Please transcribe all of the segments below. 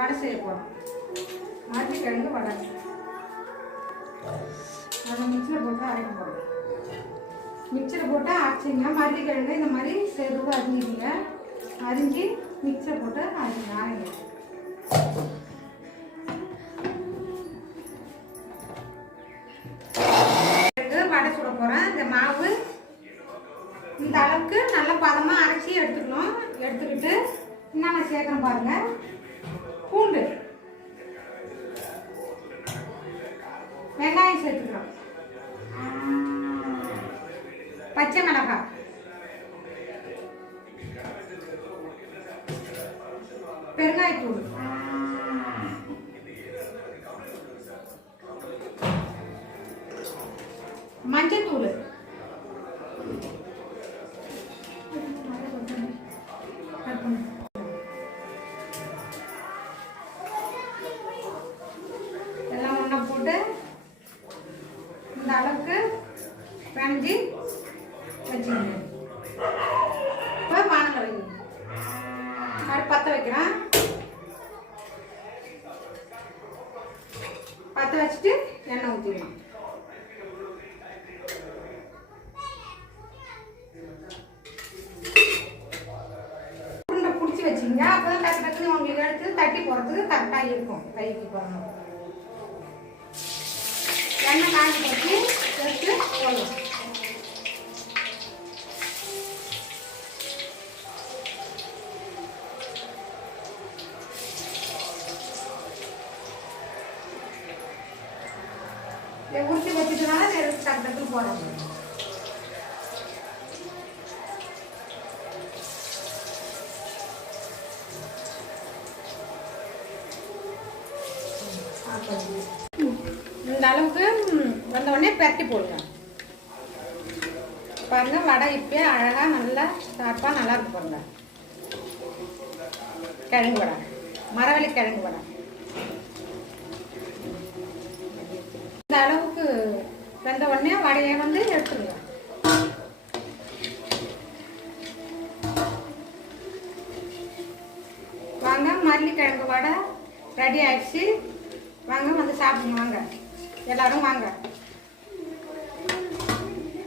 வடை செய்ய போகிறோம் மரவள்ளிக்கிழங்கு வடை. நம்ம மிக்சியில் போட்டு அரைக்க போகிறோம் மிக்சரை போட்டு அரைச்சிங்க. மரவள்ளிக்கிழங்கு இந்த மாதிரி செருவு அரிஞ்சிக்கிங்க அரிஞ்சு மிக்சரை போட்டு அரைச்சிங்க அரைங்க கிழங்கு வடை சுட போகிறேன் இந்த மாவு இந்த அளவுக்கு நல்லா பதமாக அரைச்சி எடுத்துக்கணும். எடுத்துக்கிட்டு என்னென்ன சேர்க்கணும் பாருங்க. பூண்டு. வெங்காயம் சேர்த்துக்கிறோம். பச்சை மிளகாய். பெருங்காயத்தூள். மஞ்சள் தூள் அளவுக்கு பிணைஞ்சி வச்சுக்கோங்க இப்போ வானலை வைக்கணும் மாதிரி பற்ற வைக்கிறேன். பற்ற வச்சுட்டு எண்ணெய் ஊற்றிடலாம் உருண்டை பிடிச்சி வச்சிங்க. அப்போ தான் டக்கு டக்குன்னு உங்களுக்கு எடுத்து தட்டி போகிறதுக்கு கரெக்டாக இருக்கும். கைக்கு போகணும் எண்ணெய் காஞ்சி போட்டு எடுத்து போடணும் இதை உருட்டி வச்சுட்டனால இதை எடுத்து டக்கு டக்குன்னு போடணும் இந்த அளவுக்கு வந்தவொடனே பரட்டி பெரட்டி போடுங்க பாருங்க வடை இப்போயே அழகா நல்லா சாப்பா நல்லா இருக்கு பாருங்க. கிழங்கு வடை மரவள்ளி கிழங்கு வடை. இந்த அளவுக்கு வெந்த உடனே வடையை வந்து எடுத்துருங்க. வாங்க மல்லி கிழங்கு வடை ரெடி ஆயிடுச்சு. வாங்க வந்து சாப்பிடுங்க வாங்க. எல்லாரும் வாங்க.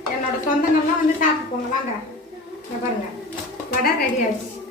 என்னோட சொந்தங்கள்லாம் வந்து சாப்பிட்டு போங்க. வாங்க. பாருங்க. வடை ரெடி ஆயிடுச்சு.